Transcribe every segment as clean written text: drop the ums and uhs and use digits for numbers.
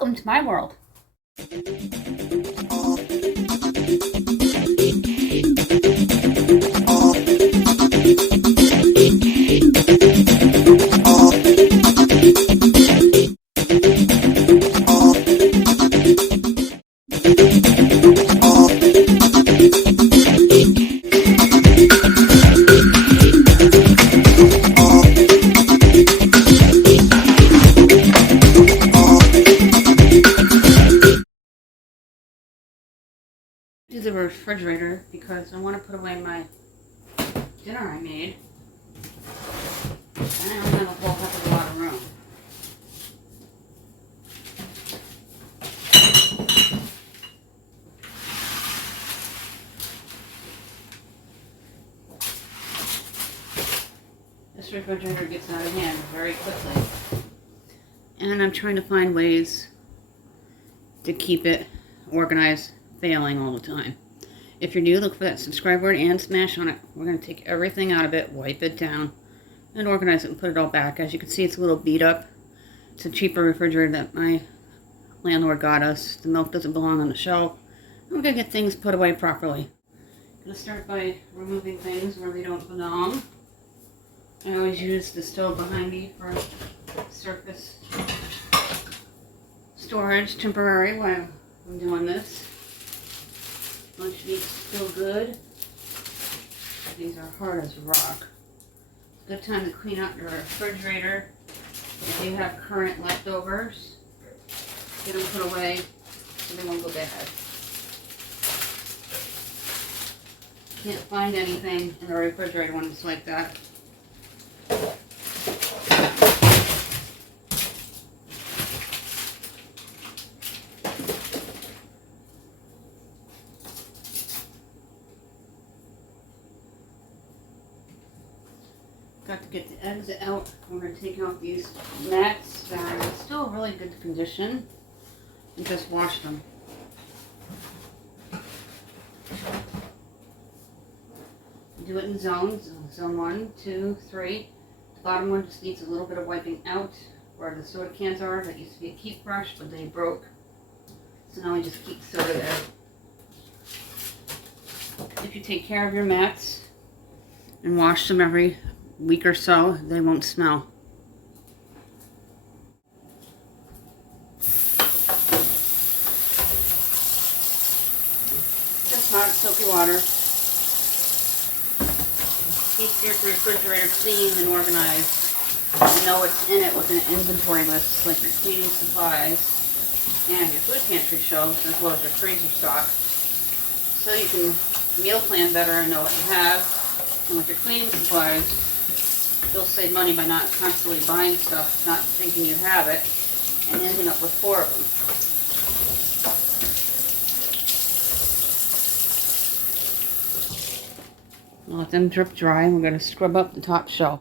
Welcome to my world. Do the refrigerator because I want to put away my dinner I made. And I don't have a whole heck of a lot of room. This refrigerator gets out of hand very quickly. And I'm trying to find ways to keep it organized, failing all the time. If you're new, look for that subscribe button and smash on it. We're going to take everything out of it, wipe it down, and organize it and put it all back. As you can see, it's a little beat up. It's a cheaper refrigerator that my landlord got us. The milk doesn't belong on the shelf. We're going to get things put away properly. I'm going to start by removing things where they don't belong. I always use the stove behind me for surface storage, temporary, while I'm doing this. Lunch meat's still good. These are hard as rock. Good time to clean out your refrigerator. If you have current leftovers, get them put away so they won't go bad. Can't find anything in the refrigerator when it's like that. Got to get the eggs out. We're going to take off these mats that are still in really good condition and just wash them. Do it in zones. Zone 1, 2, 3. The bottom one just needs a little bit of wiping out where the soda cans are. That used to be a keep brush, but they broke. So now we just keep soda there. If you take care of your mats and wash them every week or so, they won't smell. Just hot, soapy water. Keep your refrigerator clean and organized. You know what's in it with an inventory list, like your cleaning supplies and your food pantry shelves, as well as your freezer stock. So you can meal plan better and know what you have. And with your cleaning supplies, you'll save money by not constantly buying stuff, not thinking you have it, and ending up with 4 of them. Let them drip dry, and we're going to scrub up the top shelf.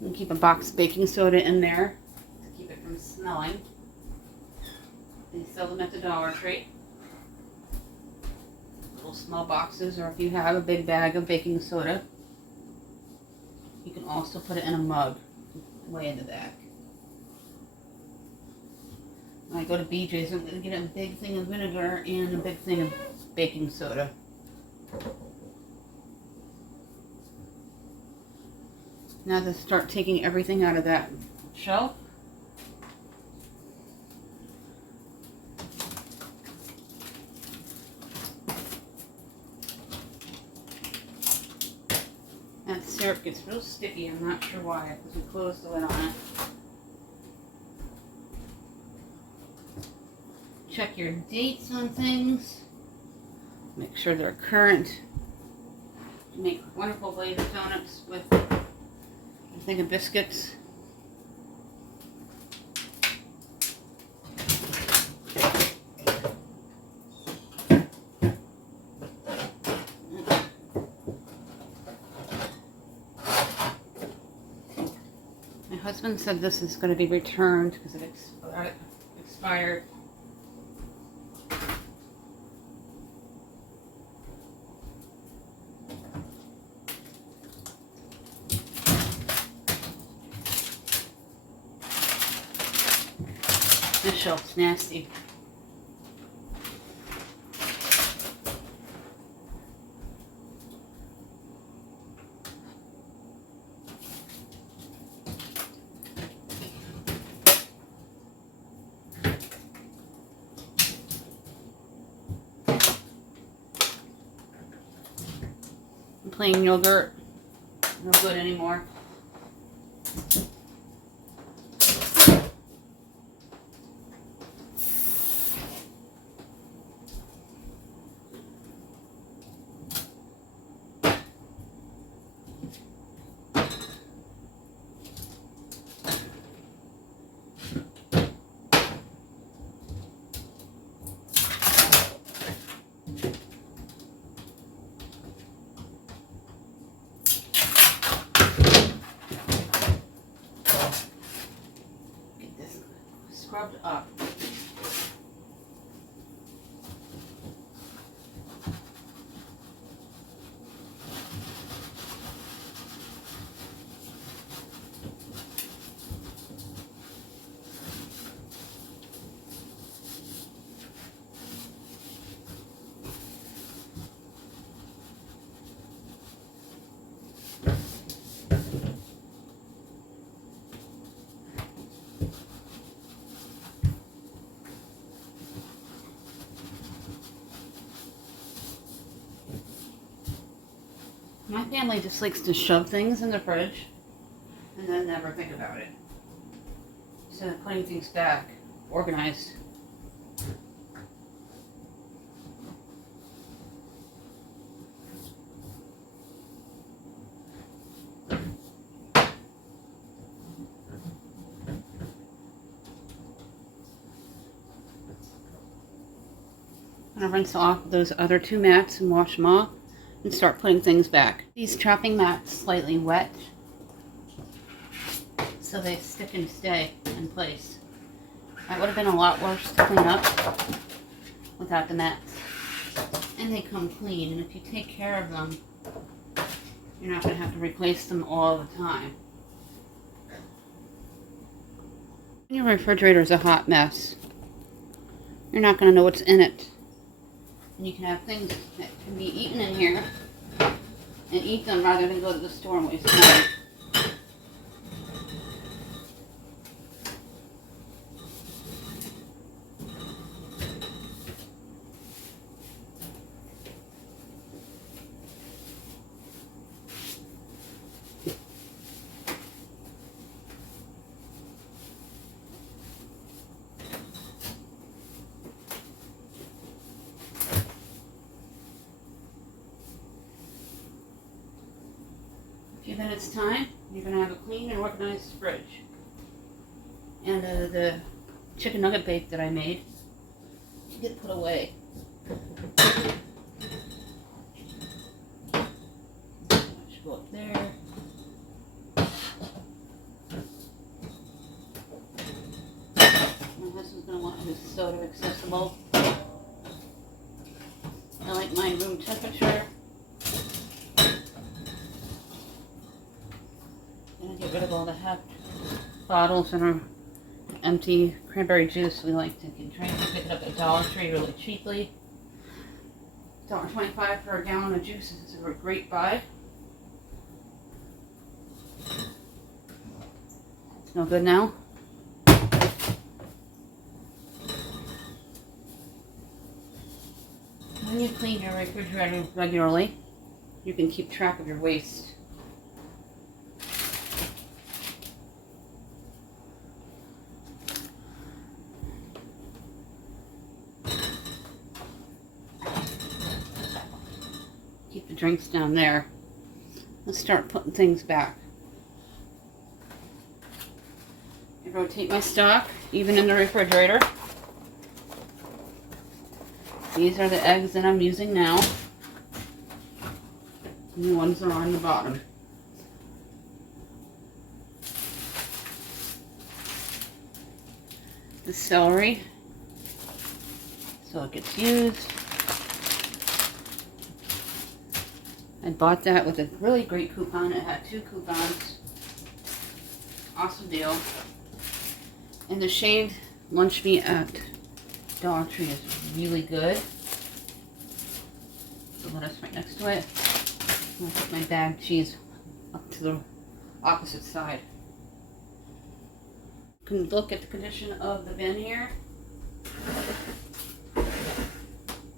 And keep a box of baking soda in there to keep it from smelling. They sell them at the Dollar Tree. Little small boxes, or if you have a big bag of baking soda, you can also put it in a mug way in the back. When I go to BJ's, I'm going to get a big thing of vinegar and a big thing of baking soda. Now to start taking everything out of that shelf. That syrup gets real sticky. I'm not sure why, because we closed the lid on it. Check your dates on things. Make sure they're current. You make wonderful glazed donuts with a thing of biscuits. My husband said this is going to be returned because it expired. shelf's nasty. Plain yogurt, no good anymore. Scrubbed up. My family just likes to shove things in the fridge and then never think about it. Instead of putting things back, organized. I'm going to rinse off those other two mats and wash them off and start putting things back. These chopping mats slightly wet so they stick and stay in place. That would have been a lot worse to clean up without the mats. And they come clean, and if you take care of them, you're not going to have to replace them all the time. Your refrigerator is a hot mess. You're not going to know what's in it. And you can have things that can be eaten in here and eat them rather than go to the store and waste time. Then it's time, you're going to have a clean and organized fridge. And the chicken nugget bake that I made, you get put away. Should go up there. My husband's going to want his soda accessible. I like mine room temperature. Get rid of all the half bottles and our empty cranberry juice we like to drink. Pick it up at Dollar Tree really cheaply. $1.25 for a gallon of juice is a great buy. It's no good now. When you clean your refrigerator regularly, you can keep track of your waste. Keep the drinks down there. Let's start putting things back. I rotate my stock, even in the refrigerator. These are the eggs that I'm using now. New ones are on the bottom. The celery, so it gets used. I bought that with a really great coupon. It had 2 coupons. Awesome deal. And the shaved lunch meat at Dollar Tree is really good. The lettuce right next to it. I'm going to put my bagged cheese up to the opposite side. You can look at the condition of the bin here.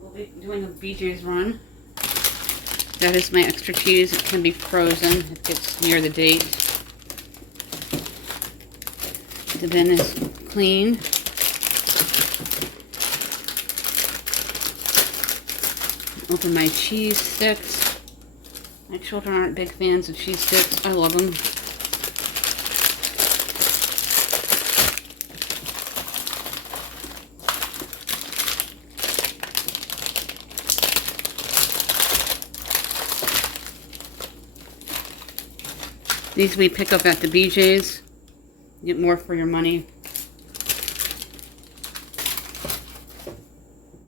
We'll be doing a BJ's run. That is my extra cheese. It can be frozen. It gets near the date. The bin is clean. Open my cheese sticks. My children aren't big fans of cheese sticks. I love them. These we pick up at the BJ's. You get more for your money.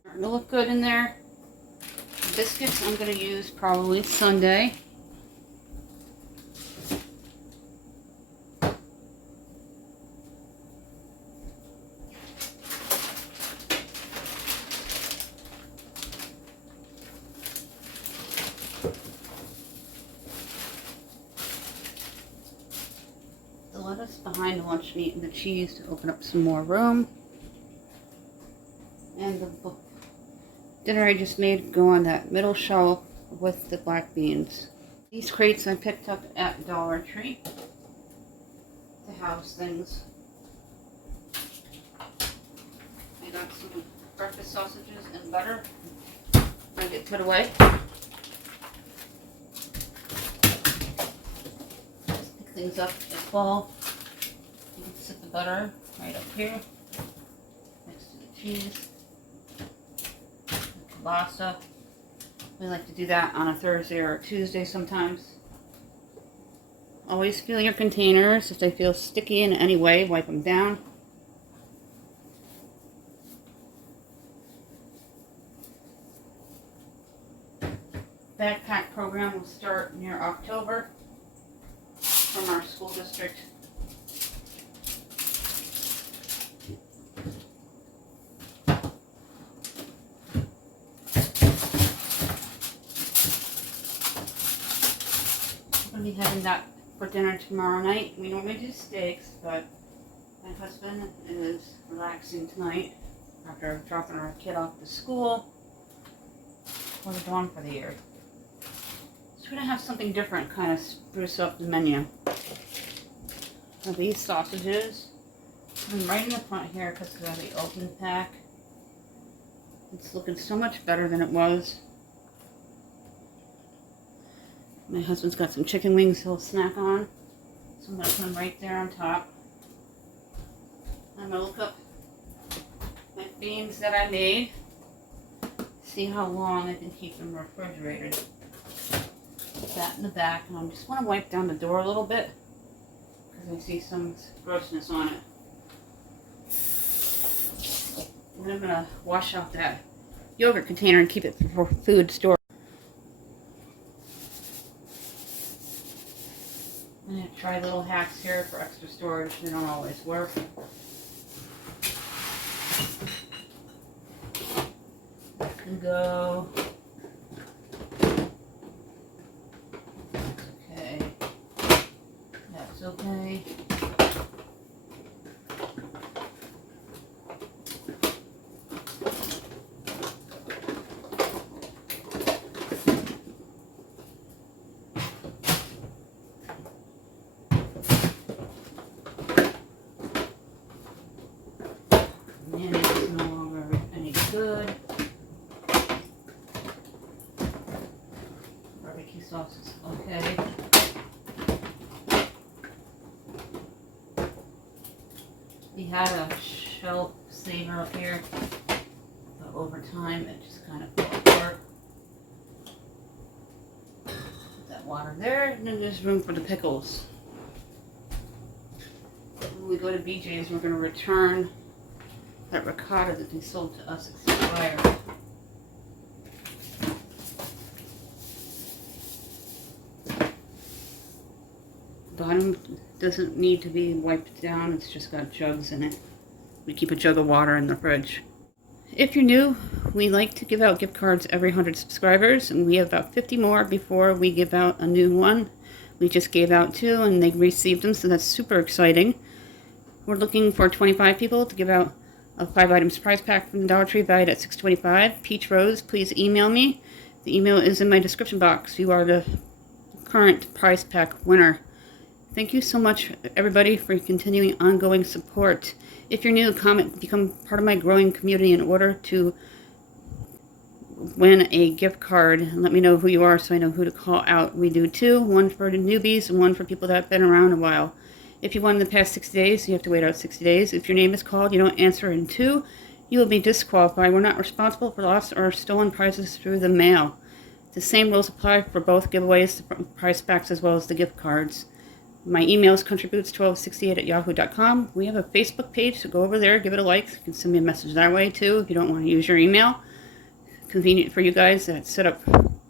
Starting to look good in there. Biscuits I'm going to use probably Sunday. The lettuce behind the lunch meat and the cheese to open up some more room. And the dinner I just made go on that middle shelf with the black beans. These crates I picked up at Dollar Tree to house things. I got some breakfast sausages and butter. I get put away. Just pick things up as well. You can sit the butter right up here next to the cheese. Pasta. We like to do that on a Thursday or a Tuesday sometimes. Always fill your containers. If they feel sticky in any way, wipe them down. Backpack program will start near October from our school district. Be having that for dinner tomorrow night. We normally do steaks, but my husband is relaxing tonight after dropping our kid off to school. We're gone for the year. So we're gonna have something different, kind of spruce up the menu. Now these sausages, I'm right in the front here because we have the open pack. It's looking so much better than it was. My husband's got some chicken wings he'll snack on. So I'm going to put them right there on top. I'm going to look up my beans that I made. See how long I can keep them refrigerated. Put that in the back. And I just want to wipe down the door a little bit. Because I see some grossness on it. And I'm going to wash out that yogurt container and keep it for food storage. I'm going to try little hacks here for extra storage. They don't always work. That can go. Okay. That's okay. And it's no longer any good. Barbecue sauce is okay. We had a shelf saver up here, but over time it just kind of fell apart. Put that water there, and then there's room for the pickles. When we go to BJ's, we're going to return that ricotta that they sold to us expired. The bottom doesn't need to be wiped down, it's just got jugs in it. We keep a jug of water in the fridge. If you're new, we like to give out gift cards every 100 subscribers, and we have about 50 more before we give out a new one. We just gave out 2, and they received them, so that's super exciting. We're looking for 25 people to give out a 5 items prize pack from the Dollar Tree valued at $6.25. Peach Rose, please email me. The email is in my description box. You are the current prize pack winner. Thank you so much, everybody, for continuing ongoing support. If you're new, comment, become part of my growing community in order to win a gift card. And let me know who you are so I know who to call out. We do 2, one for the newbies and one for people that have been around a while. If you won in the past 60 days, you have to wait out 60 days. If your name is called, you don't answer in 2, you will be disqualified. We're not responsible for lost or stolen prizes through the mail. The same rules apply for both giveaways, the prize packs, as well as the gift cards. My email is contributes1268@yahoo.com. We have a Facebook page, so go over there, give it a like. You can send me a message that way, too, if you don't want to use your email. Convenient for you guys. That's set up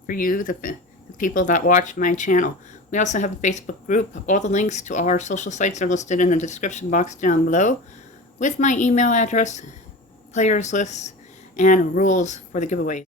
for you, the people that watch my channel. We also have a Facebook group. All the links to all our social sites are listed in the description box down below, with my email address, players lists, and rules for the giveaways.